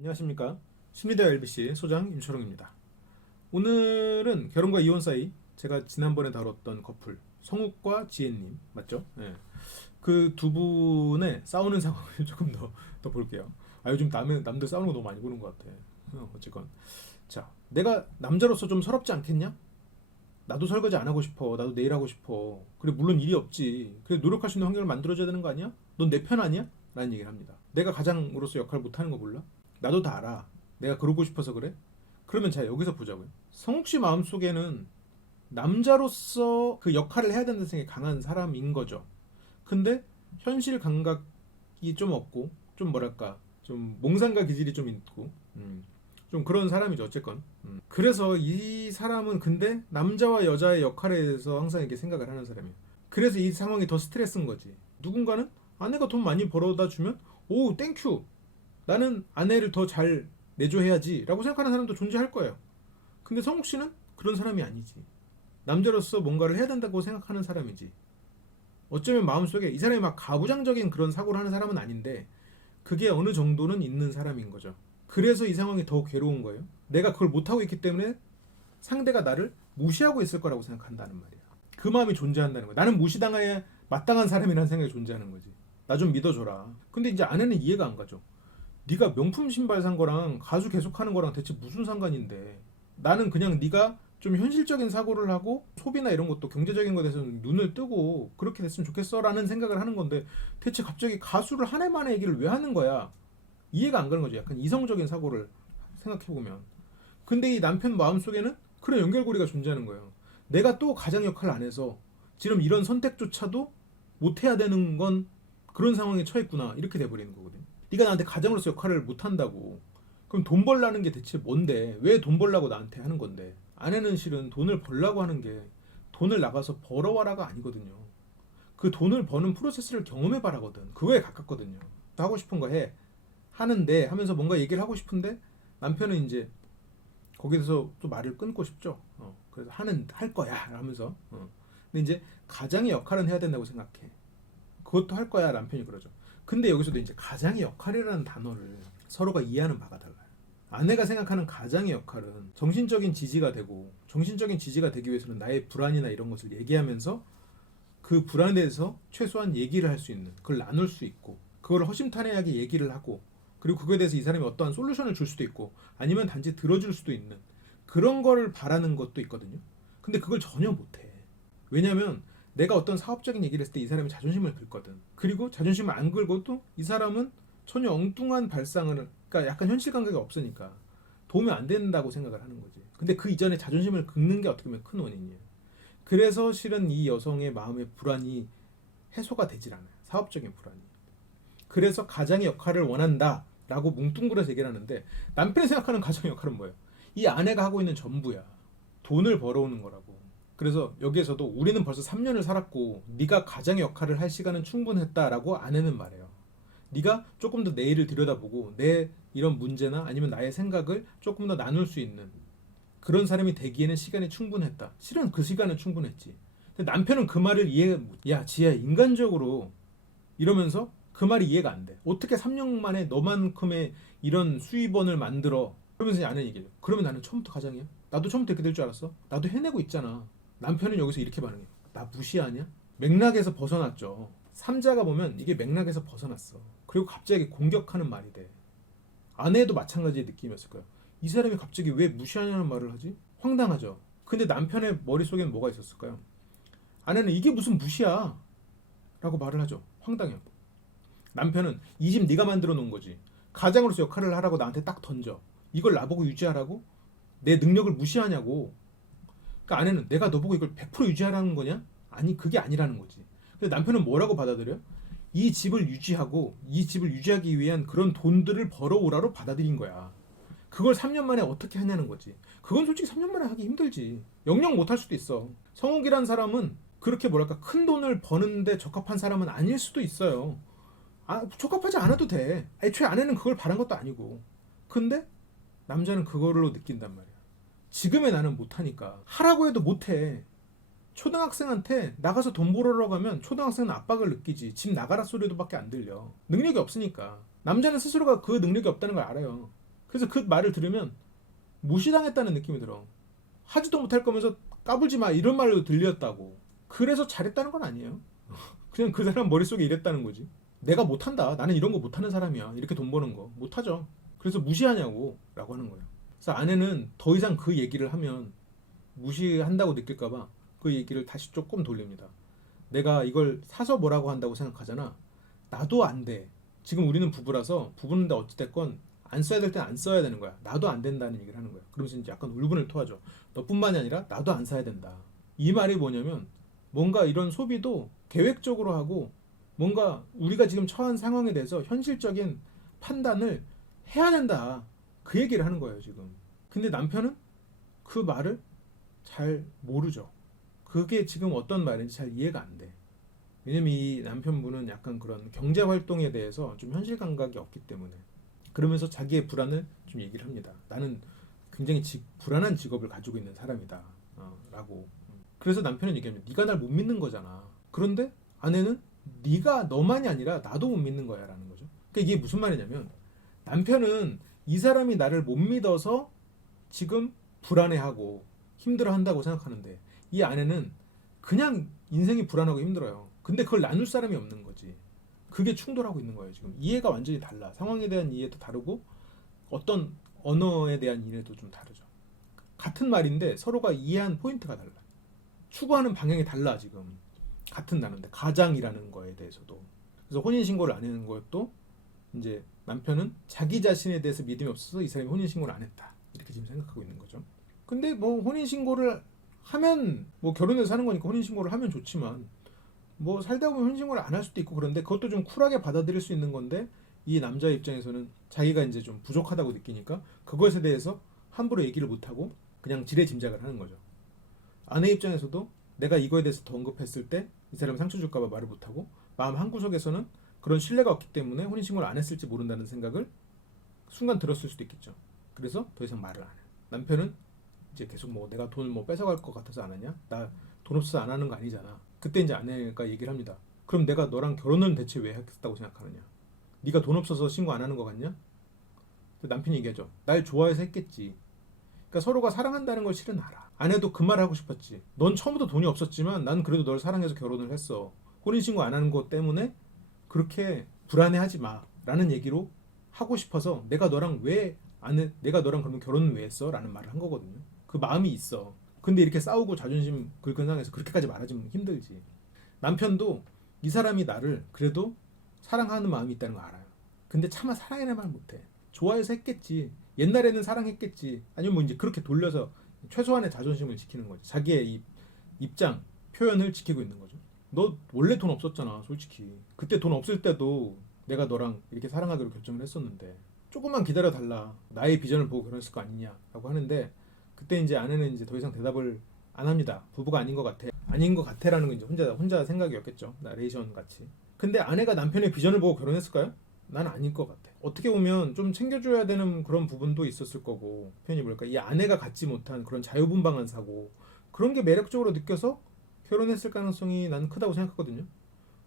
안녕하십니까. 심리대 LBC 소장 임초롱입니다. 오늘은 결혼과 이혼 사이 제가 지난번에 다뤘던 커플 성욱과 지혜님 맞죠? 예. 그 두 분의 싸우는 상황을 조금 더 볼게요. 요즘 남들 싸우는 거 너무 많이 보는 것 같아. 어쨌건 자, 내가 남자로서 좀 서럽지 않겠냐? 나도 설거지 안 하고 싶어. 나도 내일 하고 싶어. 그래 물론 일이 없지. 그래 노력할 수 있는 환경을 만들어줘야 되는 거 아니야? 넌 내 편 아니야? 라는 얘기를 합니다. 내가 가장으로서 역할을 못하는 거 몰라? 나도 다 알아. 내가 그러고 싶어서 그래? 그러면 자 여기서 보자고요. 성욱 씨 마음속에는 남자로서 그 역할을 해야 된다는 생각이 강한 사람인 거죠. 근데 현실 감각이 좀 없고 좀 뭐랄까 좀 몽상가 기질이 좀 있고 좀 그런 사람이죠 어쨌건. 그래서 이 사람은 근데 남자와 여자의 역할에 대해서 항상 이렇게 생각을 하는 사람이에요. 그래서 이 상황이 더 스트레스인 거지. 누군가는 아내가 돈 많이 벌어다 주면 오 땡큐 나는 아내를 더 잘 내줘야지 라고 생각하는 사람도 존재할 거예요. 근데 성욱 씨는 그런 사람이 아니지. 남자로서 뭔가를 해야 된다고 생각하는 사람이지. 어쩌면 마음속에 이 사람이 막 가부장적인 그런 사고를 하는 사람은 아닌데 그게 어느 정도는 있는 사람인 거죠. 그래서 이 상황이 더 괴로운 거예요. 내가 그걸 못하고 있기 때문에 상대가 나를 무시하고 있을 거라고 생각한다는 말이야. 그 마음이 존재한다는 거야. 나는 무시당해야 마땅한 사람이라는 생각이 존재하는 거지. 나 좀 믿어줘라. 근데 이제 아내는 이해가 안 가죠. 네가 명품 신발 산 거랑 가수 계속하는 거랑 대체 무슨 상관인데 나는 그냥 네가 좀 현실적인 사고를 하고 소비나 이런 것도 경제적인 것에 대해서 눈을 뜨고 그렇게 됐으면 좋겠어 라는 생각을 하는 건데 대체 갑자기 가수를 한 해 만에 얘기를 왜 하는 거야. 이해가 안 가는 거죠. 약간 이성적인 사고를 생각해보면. 근데 이 남편 마음속에는 그런 연결고리가 존재하는 거예요. 내가 또 가장 역할을 안 해서 지금 이런 선택조차도 못해야 되는 건 그런 상황에 처했구나 이렇게 돼버리는 거거든요. 네가 나한테 가장으로서 역할을 못한다고 그럼 돈 벌라는 게 대체 뭔데 왜 돈 벌라고 나한테 하는 건데 아내는 실은 돈을 벌라고 하는 게 돈을 나가서 벌어와라가 아니거든요. 그 돈을 버는 프로세스를 경험해봐라거든. 그거에 가깝거든요. 하고 싶은 거 해 하는데 하면서 뭔가 얘기를 하고 싶은데 남편은 이제 거기서 또 말을 끊고 싶죠. 그래서 할 거야 하면서 근데 이제 가장의 역할은 해야 된다고 생각해. 그것도 할 거야 남편이 그러죠. 근데 여기서도 이제 가장의 역할이라는 단어를 서로가 이해하는 바가 달라요. 아내가 생각하는 가장의 역할은 정신적인 지지가 되고 정신적인 지지가 되기 위해서는 나의 불안이나 이런 것을 얘기하면서 그 불안에 대해서 최소한 얘기를 할 수 있는 그걸 나눌 수 있고 그걸 허심탄회하게 얘기를 하고 그리고 그거에 대해서 이 사람이 어떠한 솔루션을 줄 수도 있고 아니면 단지 들어줄 수도 있는 그런 거를 바라는 것도 있거든요. 근데 그걸 전혀 못해. 왜냐면 내가 어떤 사업적인 얘기를 했을 때 이 사람이 자존심을 긁거든. 그리고 자존심을 안 긁어도 이 사람은 전혀 엉뚱한 발상을 그러니까 약간 현실 감각이 없으니까 도움이 안 된다고 생각을 하는 거지. 근데 그 이전에 자존심을 긁는 게 어떻게 보면 큰 원인이에요. 그래서 실은 이 여성의 마음의 불안이 해소가 되질 않아요. 사업적인 불안이. 그래서 가장의 역할을 원한다라고 뭉뚱그려서 얘기를 하는데 남편이 생각하는 가장의 역할은 뭐예요? 이 아내가 하고 있는 전부야. 돈을 벌어오는 거라고. 그래서 여기에서도 우리는 벌써 3년을 살았고 네가 가장의 역할을 할 시간은 충분했다라고 아내는 말해요. 네가 조금 더 내 일을 들여다보고 내 이런 문제나 아니면 나의 생각을 조금 더 나눌 수 있는 그런 사람이 되기에는 시간이 충분했다. 실은 그 시간은 충분했지. 근데 남편은 그 말을 야 지혜야 인간적으로 이러면서 그 말이 이해가 안 돼. 어떻게 3년 만에 너만큼의 이런 수입원을 만들어. 그러면서 아내는 얘기해요. 그러면 나는 처음부터 가장이야? 나도 처음부터 이렇게 될 줄 알았어? 나도 해내고 있잖아. 남편은 여기서 이렇게 반응해요. 나 무시하냐? 맥락에서 벗어났죠. 삼자가 보면 이게 맥락에서 벗어났어. 그리고 갑자기 공격하는 말이 돼. 아내도 마찬가지의 느낌이었을 거예요. 이 사람이 갑자기 왜 무시하냐는 말을 하지? 황당하죠. 근데 남편의 머릿속에는 뭐가 있었을까요? 아내는 이게 무슨 무시야 라고 말을 하죠. 황당해요. 남편은 이 집 네가 만들어 놓은 거지. 가장으로서 역할을 하라고 나한테 딱 던져. 이걸 나보고 유지하라고? 내 능력을 무시하냐고. 그러니까 아내는 내가 너보고 이걸 100% 유지하라는 거냐? 아니 그게 아니라는 거지. 근데 남편은 뭐라고 받아들여? 이 집을 유지하고 이 집을 유지하기 위한 그런 돈들을 벌어오라로 받아들인 거야. 그걸 3년 만에 어떻게 하냐는 거지. 그건 솔직히 3년 만에 하기 힘들지. 영영 못할 수도 있어. 성욱이란 사람은 그렇게 뭐랄까 큰 돈을 버는데 적합한 사람은 아닐 수도 있어요. 적합하지 않아도 돼. 애초에 아내는 그걸 바란 것도 아니고. 근데 남자는 그걸로 느낀단 말이야. 지금의 나는 못하니까. 하라고 해도 못해. 초등학생한테 나가서 돈 벌으러 가면 초등학생은 압박을 느끼지. 집 나가라 소리도 밖에 안 들려. 능력이 없으니까. 남자는 스스로가 그 능력이 없다는 걸 알아요. 그래서 그 말을 들으면 무시당했다는 느낌이 들어. 하지도 못할 거면서 까불지 마 이런 말로 들렸다고. 그래서 잘했다는 건 아니에요. 그냥 그 사람 머릿속에 이랬다는 거지. 내가 못한다. 나는 이런 거 못하는 사람이야. 이렇게 돈 버는 거 못하죠. 그래서 무시하냐고 라고 하는 거예요. 그래서 아내는 더 이상 그 얘기를 하면 무시한다고 느낄까봐 그 얘기를 다시 조금 돌립니다. 내가 이걸 사서 뭐라고 한다고 생각하잖아. 나도 안 돼. 지금 우리는 부부라서 부부인데 어찌됐건 안 써야 될 땐 안 써야 되는 거야. 나도 안 된다는 얘기를 하는 거야. 그러면서 이제 약간 울분을 토하죠. 너뿐만이 아니라 나도 안 사야 된다. 이 말이 뭐냐면 뭔가 이런 소비도 계획적으로 하고 뭔가 우리가 지금 처한 상황에 대해서 현실적인 판단을 해야 된다. 그 얘기를 하는 거예요, 지금. 근데 남편은 그 말을 잘 모르죠. 그게 지금 어떤 말인지 잘 이해가 안 돼. 왜냐면 이 남편분은 약간 그런 경제 활동에 대해서 좀 현실 감각이 없기 때문에 그러면서 자기의 불안을 좀 얘기를 합니다. 나는 굉장히 불안한 직업을 가지고 있는 사람이다. 라고. 그래서 남편은 얘기합니다. 네가 날 못 믿는 거잖아. 그런데 아내는 네가 너만이 아니라 나도 못 믿는 거야 라는 거죠. 그러니까 이게 무슨 말이냐면 남편은 이 사람이 나를 못 믿어서 지금 불안해하고 힘들어한다고 생각하는데 이 아내는 그냥 인생이 불안하고 힘들어요. 근데 그걸 나눌 사람이 없는 거지. 그게 충돌하고 있는 거예요. 지금 이해가 완전히 달라. 상황에 대한 이해도 다르고 어떤 언어에 대한 이해도 좀 다르죠. 같은 말인데 서로가 이해한 포인트가 달라. 추구하는 방향이 달라 지금. 같은 단어인데 가장이라는 거에 대해서도. 그래서 혼인 신고를 안 하는 것도 이제 남편은 자기 자신에 대해서 믿음이 없어서 이 사람이 혼인 신고를 안 했다. 이렇게 지금 생각하고 있는 거죠. 근데 뭐 혼인 신고를 하면 뭐 결혼해서 사는 거니까 혼인 신고를 하면 좋지만 뭐 살다 보면 혼인 신고를 안 할 수도 있고 그런데 그것도 좀 쿨하게 받아들일 수 있는 건데 이 남자 입장에서는 자기가 이제 좀 부족하다고 느끼니까 그것에 대해서 함부로 얘기를 못 하고 그냥 지레짐작을 하는 거죠. 아내 입장에서도 내가 이거에 대해서 더 언급했을 때 이 사람이 상처 줄까봐 말을 못 하고 마음 한구석에서는 그런 신뢰가 없기 때문에 혼인 신고를 안 했을지 모른다는 생각을 순간 들었을 수도 있겠죠. 그래서 더 이상 말을 안 해요. 남편은 이제 계속 뭐 내가 돈을 뭐 뺏어갈 것 같아서 안 하냐? 나 돈 없어서 안 하는 거 아니잖아. 그때 이제 아내가 얘기를 합니다. 그럼 내가 너랑 결혼은 대체 왜 했다고 생각하느냐? 네가 돈 없어서 신고 안 하는 거 같냐? 남편이 얘기하죠. 날 좋아해서 했겠지. 그러니까 서로가 사랑한다는 걸 실은 알아. 아내도 그 말 하고 싶었지. 넌 처음부터 돈이 없었지만 난 그래도 널 사랑해서 결혼을 했어. 혼인신고 안 하는 것 때문에 그렇게 불안해하지 마. 라는 얘기로 하고 싶어서 내가 너랑 왜 안 해? 내가 너랑 그러면 결혼은 왜 했어? 라는 말을 한 거거든요. 그 마음이 있어. 근데 이렇게 싸우고 자존심 긁은 상황에서 그렇게까지 말하지면 힘들지. 남편도 이 사람이 나를 그래도 사랑하는 마음이 있다는 거 알아요. 근데 차마 사랑이라는 말 못해. 좋아해서 했겠지. 옛날에는 사랑했겠지. 아니면 뭐 이제 그렇게 돌려서 최소한의 자존심을 지키는 거지. 자기의 이 입장, 표현을 지키고 있는 거죠. 너 원래 돈 없었잖아, 솔직히. 그때 돈 없을 때도 내가 너랑 이렇게 사랑하기로 결정을 했었는데 조금만 기다려 달라. 나의 비전을 보고 결혼했을 거 아니냐라고 하는데 그때 이제 아내는 이제 더 이상 대답을 안 합니다. 부부가 아닌 것 같아. 아닌 것 같아라는 건 이제 혼자 생각이었겠죠. 나레이션 같이. 근데 아내가 남편의 비전을 보고 결혼했을까요? 난 아닐 것 같아. 어떻게 보면 좀 챙겨줘야 되는 그런 부분도 있었을 거고 표현이 뭘까? 이 아내가 갖지 못한 그런 자유분방한 사고 그런 게 매력적으로 느껴서 결혼했을 가능성이 난 크다고 생각하거든요.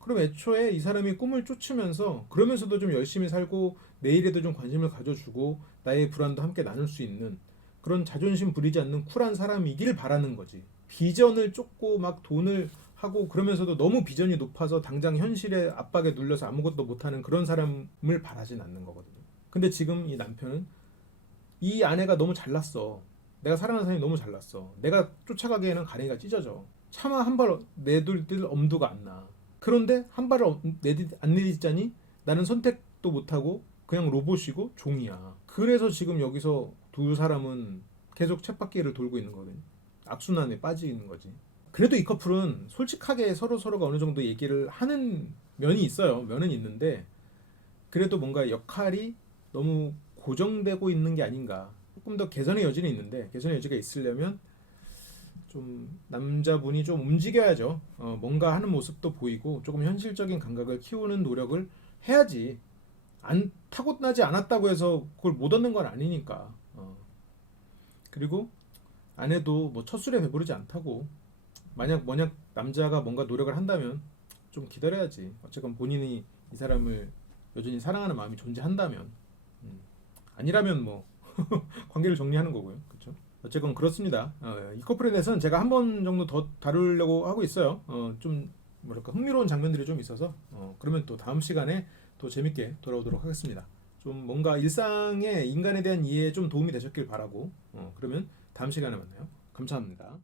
그럼 애초에 이 사람이 꿈을 쫓으면서 그러면서도 좀 열심히 살고 내일에도 좀 관심을 가져주고 나의 불안도 함께 나눌 수 있는 그런 자존심 부리지 않는 쿨한 사람이길 바라는 거지. 비전을 쫓고 막 돈을 하고 그러면서도 너무 비전이 높아서 당장 현실의 압박에 눌려서 아무것도 못하는 그런 사람을 바라진 않는 거거든요. 근데 지금 이 남편은 이 아내가 너무 잘났어. 내가 사랑하는 사람이 너무 잘났어. 내가 쫓아가기에는 가랭이가 찢어져. 차마 한 발 내둘 엄두가 안 나. 그런데 한 발을 안 내딛자니 나는 선택도 못하고 그냥 로봇이고 종이야. 그래서 지금 여기서 두 사람은 계속 쳇바퀴를 돌고 있는 거거든요. 악순환에 빠지는 거지. 그래도 이 커플은 솔직하게 서로가 어느 정도 얘기를 하는 면이 있어요. 면은 있는데 그래도 뭔가 역할이 너무 고정되고 있는 게 아닌가. 조금 더 개선의 여지는 있는데 개선의 여지가 있으려면 좀 남자분이 좀 움직여야죠. 뭔가 하는 모습도 보이고 조금 현실적인 감각을 키우는 노력을 해야지. 안 타고나지 않았다고 해서 그걸 못 얻는 건 아니니까. 그리고 아내도 뭐 첫 술에 배부르지 않다고. 만약 남자가 뭔가 노력을 한다면 좀 기다려야지. 어쨌건 본인이 이 사람을 여전히 사랑하는 마음이 존재한다면 아니라면 뭐 관계를 정리하는 거고요. 그렇죠? 어쨌건 그렇습니다. 이 커플에 대해서는 제가 한 번 정도 더 다루려고 하고 있어요. 좀 뭐랄까 흥미로운 장면들이 좀 있어서 그러면 또 다음 시간에 또 재밌게 돌아오도록 하겠습니다. 좀 뭔가 일상의 인간에 대한 이해에 좀 도움이 되셨길 바라고 그러면 다음 시간에 만나요. 감사합니다.